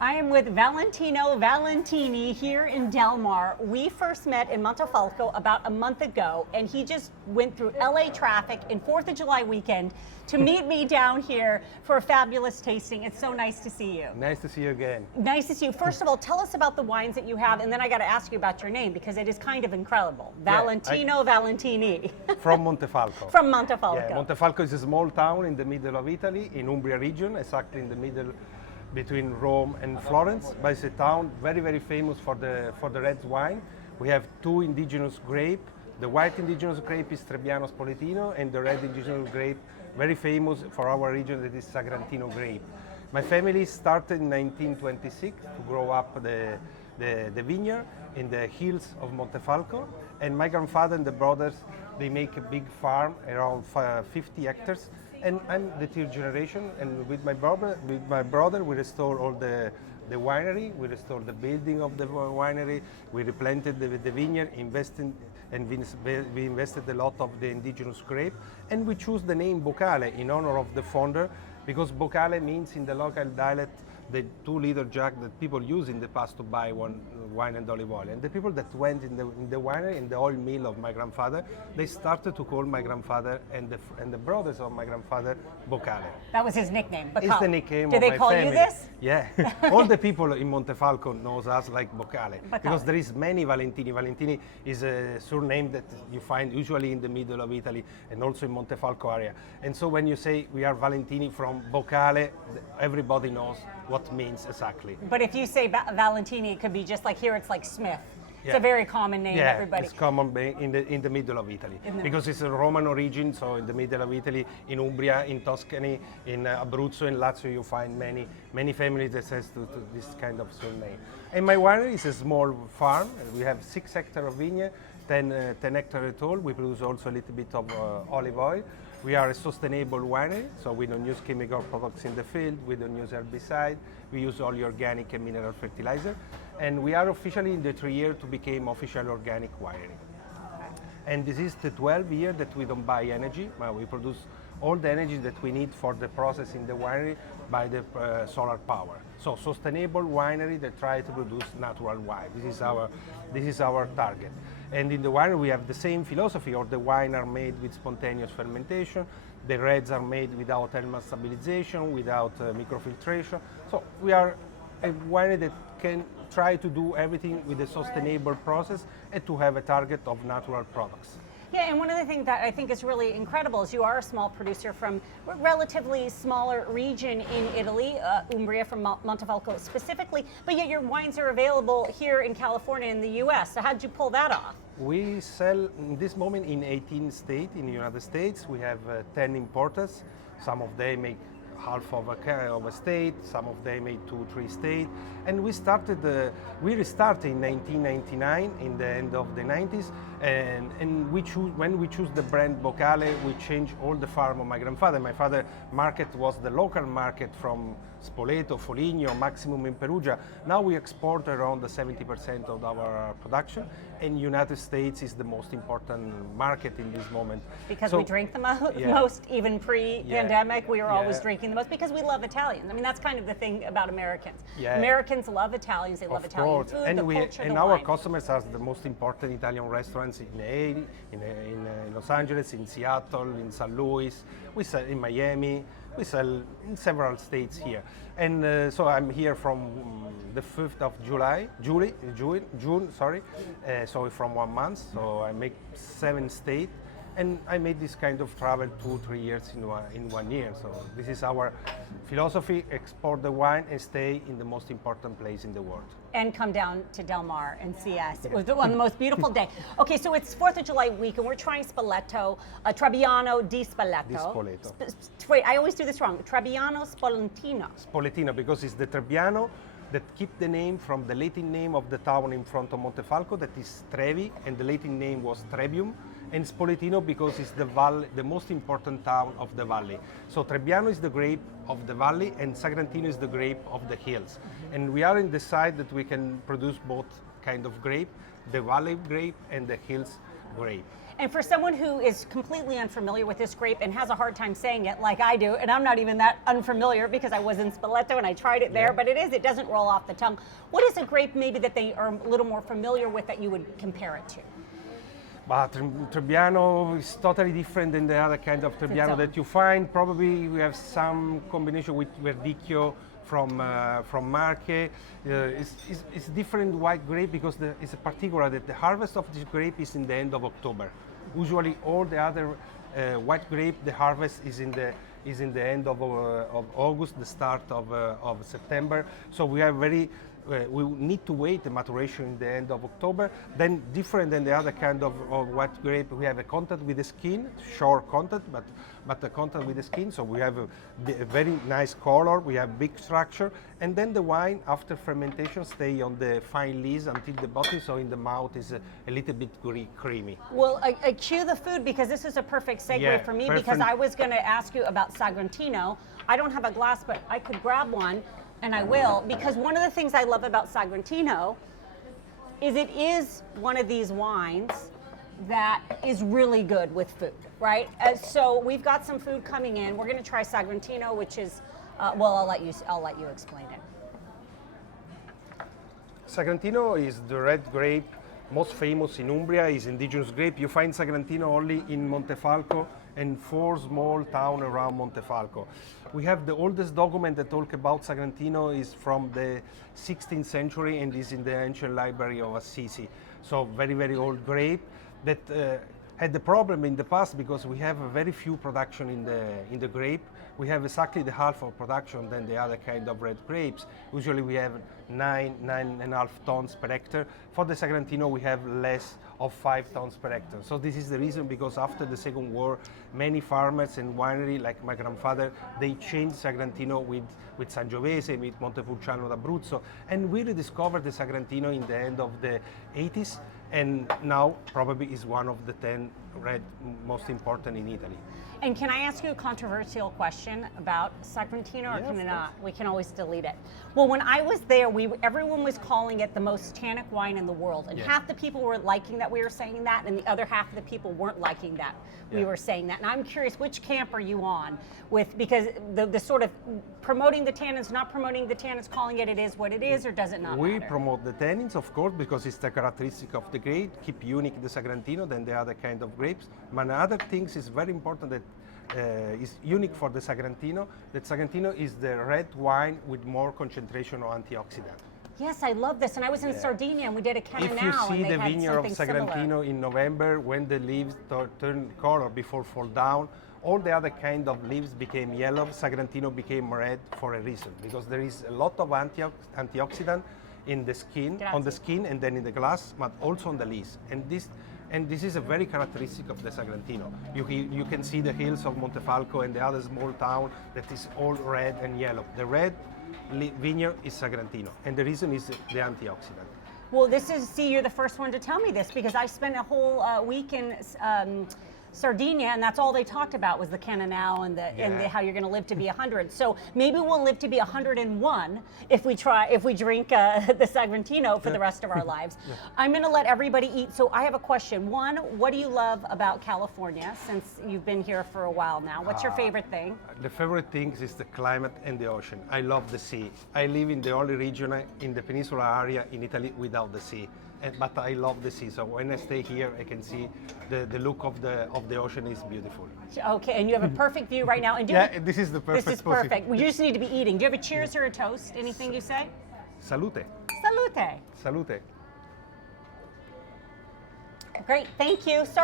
I am with Valentino Valentini here in Del Mar. We first met in Montefalco about a month ago, and he just went through LA traffic in 4th of July weekend to meet me down here for a fabulous tasting. It's so nice to see you. Nice to see you again. Nice to see you. First of all, tell us about the wines that you have, and then I got to ask you about your name because it is kind of incredible. Valentino Valentini. From Montefalco. From Montefalco. Yeah, Montefalco is a small town in the middle of Italy, in Umbria region, exactly in the middle between Rome and Florence. But it's a town very, very famous for the red wine. We have two indigenous grapes. The white indigenous grape is Trebbiano Spoletino, and the red indigenous grape, very famous for our region, that is Sagrantino grape. My family started in 1926 to grow up the vineyard in the hills of Montefalco, and my grandfather and the brothers, they make a big farm around 50 hectares. And I'm the third generation, and with my brother, we restore all the winery, we restore the building of the winery, we replanted the vineyard, we invested a lot of the indigenous grape, and we choose the name Bocale in honor of the founder, because Bocale means in the local dialect the 2-liter jug that people use in the past to buy wine and olive oil. And the people that went in the winery, in the oil mill of my grandfather, they started to call my grandfather and the brothers of my grandfather Bocale. That was his nickname, Bocale. It's the nickname Do of they my call family. you this? Yeah. All the people in Montefalco knows us like Bocale. Because there is many Valentini. Valentini is a surname that you find usually in the middle of Italy and also in Montefalco area. And so when you say we are Valentini from Bocale, everybody knows what means exactly. But if you say Valentini, it could be just like here, it's like Smith. It's Yeah. a very common name, Yeah, everybody. it's common in the middle of Italy because it's a Roman origin. So in the middle of Italy, in Umbria, in Tuscany, in Abruzzo, in Lazio, you find many families that says to this kind of surname. And my winery is a small farm. We have 6 hectares of vineyard, 10 hectares at all. We produce also a little bit of olive oil. We are a sustainable winery, so we don't use chemical products in the field, we don't use herbicide, we use only organic and mineral fertilizer, and we are officially in the 3 year to become official organic winery. And this is the 12th year that we don't buy energy, but we produce all the energy that we need for the process in the winery by the solar power. So sustainable winery that try to produce natural wine. This is our target. And in the winery we have the same philosophy, or the wine are made with spontaneous fermentation, the reds are made without thermal stabilization, without microfiltration. So we are a winery that can try to do everything with a sustainable process and to have a target of natural products. Yeah, and one of the things that I think is really incredible is you are a small producer from a relatively smaller region in Italy, Umbria, from Montefalco specifically, but yet your wines are available here in California and the US. So how did you pull that off? We sell in this moment in 18 states in the United States. We have 10 importers. Some of them make half of a state, some of them made 2-3 states, and we restarted in 1999, in the end of the 90s, and when we choose the brand Bocale, we change all the farm of my grandfather. My father market was the local market from Spoleto, Foligno, maximum in Perugia. Now we export around 70% of our production, and United States is the most important market in this moment. Because we drink the most, even pre-pandemic, we were always drinking the most because we love Italians. I mean, that's kind of the thing about Americans. Yeah. Americans love Italians, they love Italian food, and the culture, and the our wine. Customers are the most important Italian restaurants in Los Angeles, in Seattle, in St. Louis, we sell in Miami. We sell in several states here. And so I'm here from the 5th of June, so from 1 month. So I make 7 states. And I made this kind of travel 2-3 years in 1 year. So this is our philosophy: export the wine and stay in the most important place in the world. And come down to Del Mar and see us. It was one of the most beautiful day. Okay, so it's 4th of July week, and we're trying Spoleto, Trebbiano di Spoleto. Di Spoleto. Wait, I always do this wrong. Trebbiano Spoletino. Spoletino, because it's the Trebbiano that keep the name from the Latin name of the town in front of Montefalco, that is Trevi, and the Latin name was Trebium. And Spoletino because it's the most important town of the valley. So Trebbiano is the grape of the valley, and Sagrantino is the grape of the hills. And we are in the side that we can produce both kind of grape, the valley grape and the hills grape. And for someone who is completely unfamiliar with this grape and has a hard time saying it like I do, and I'm not even that unfamiliar because I was in Spoleto and I tried it there, but it doesn't roll off the tongue. What is a grape maybe that they are a little more familiar with that you would compare it to? But Trebbiano is totally different than the other kind of Trebbiano that you find. Probably we have some combination with Verdicchio from Marche. It's different white grape because it's a particular that the harvest of this grape is in the end of October. Usually all the other white grape, the harvest is in the end of August, the start of September. So we are we need to wait the maturation in the end of October. Then different than the other kind of white grape, we have a contact with the skin, short contact, but the contact with the skin. So we have a very nice color, we have big structure, and then the wine after fermentation stay on the fine lees until the bottle, so in the mouth is a little bit creamy. Well, I cue the food because this is a perfect segue for me because I was going to ask you about Sagrantino. I don't have a glass, but I could grab one. And I will, because one of the things I love about Sagrantino is it is one of these wines that is really good with food, right? So we've got some food coming in. We're going to try Sagrantino, which is, well, I'll let you explain it. Sagrantino is the red grape most famous in Umbria, is indigenous grape. You find Sagrantino only in Montefalco and 4 small towns around Montefalco. We have the oldest document that talk about Sagrantino is from the 16th century and is in the ancient library of Assisi. So very, very old grape that had the problem in the past because we have a very few production in the grape. We have exactly the half of production than the other kind of red grapes. Usually we have 9.5 tons per hectare. For the Sagrantino we have less of 5 tons per hectare. So this is the reason because after the Second War, many farmers and winery like my grandfather, they changed Sagrantino with Sangiovese, with Montepulciano d'Abruzzo, and we rediscovered the Sagrantino in the end of the 80s, and now probably is one of the 10 red most important in Italy. And can I ask you a controversial question about Sagrantino, or can I not? We can always delete it. Well, when I was there, everyone was calling it the most tannic wine in the world, and half the people were liking that we were saying that, and the other half of the people weren't liking that we were saying that. And I'm curious, which camp are you on with? Because the sort of promoting the tannins, not promoting the tannins, calling it is what it is, or does it not We matter? promote the tannins, of course, because it's the characteristic of the grape, keep unique the Sagrantino than the other kind of grapes. But other things is very important that is unique for the Sagrantino. That Sagrantino is the red wine with more concentration of antioxidant. Yes, I love this. And I was in Sardinia and we did a Cananao. If you see and they the had vineyard of something Sagrantino similar. in November, when the leaves turn color before fall down, all the other kind of leaves became yellow. Sagrantino became red for a reason, because there is a lot of antioxidant in the skin, on the skin, and then in the glass, but also on the leaves. And this is a very characteristic of the Sagrantino. You can see the hills of Montefalco and the other small town that is all red and yellow. The red vineyard is Sagrantino, and the reason is the antioxidant. Well, you're the first one to tell me this, because I spent a whole week in Sardinia, and that's all they talked about was the Cananao and how you're going to live to be 100. So maybe we'll live to be 101 if we drink the Sagrantino for the rest of our lives. I'm going to let everybody eat. So I have a question. One, what do you love about California, since you've been here for a while now? What's your favorite thing? The favorite thing is the climate and the ocean. I love the sea. I live in the only region in the peninsula area in Italy without the sea. But I love the sea, so when I stay here, I can see the look of the ocean is beautiful. Okay, and you have a perfect view right now. And this is the perfect. This is perfect. We just need to be eating. Do you have a cheers or a toast? Anything you say? Salute. Salute. Salute. Great, thank you. Sorry.